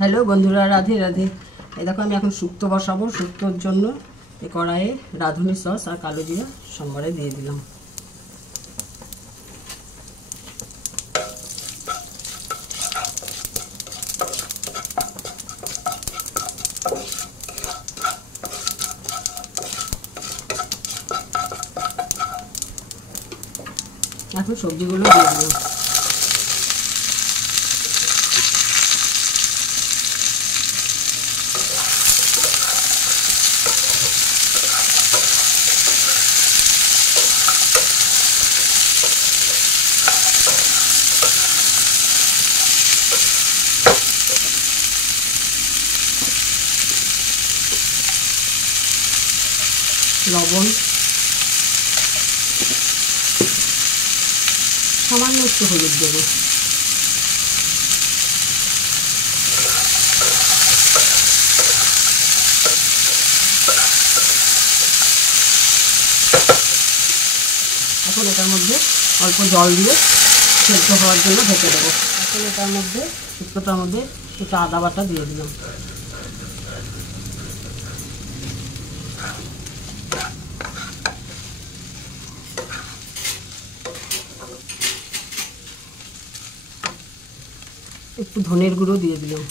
Hello বন্ধুরা, রাধে রাধে। এই দেখো আমি এখন শুক্তো বসাবো। শুক্তোর জন্য এই কড়াইয়ে রাঁধুনি সস আর কালো জিরা সোমবারে দিয়ে দিলাম। এখন সবজিগুলো দিয়ে দিলাম। লবণ, সামান্য একটু হলুদ দেবো। এখন এটার মধ্যে অল্প জল দিয়ে সেদ্ধ হওয়ার জন্য ঢেকে দেবো। এখন এটার মধ্যে শুক্তোটার মধ্যে একটু আদা বাটা দিয়ে দিলাম। একটু ধনের গুঁড়ো দিয়ে দিলাম।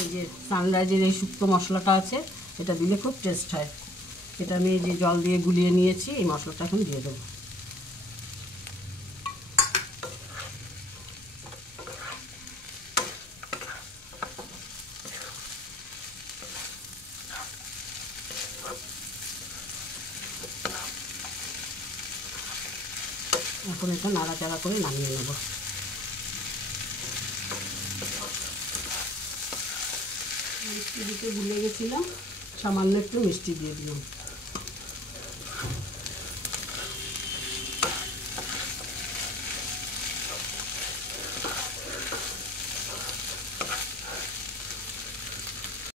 এই যে সানরাইজের এই শুক্তো মশলাটা আছে, এটা দিলে খুব টেস্ট হয়। এটা আমি যে জল দিয়ে গুলিয়ে নিয়েছি, এই মশলাটা এখন দিয়ে দেবো। এখন এটা নাড়াচাড়া করে নামিয়ে নেব। মিষ্টি দিতে ভুলে গেছিলাম, সামান্য একটু মিষ্টি দিয়ে দিলাম।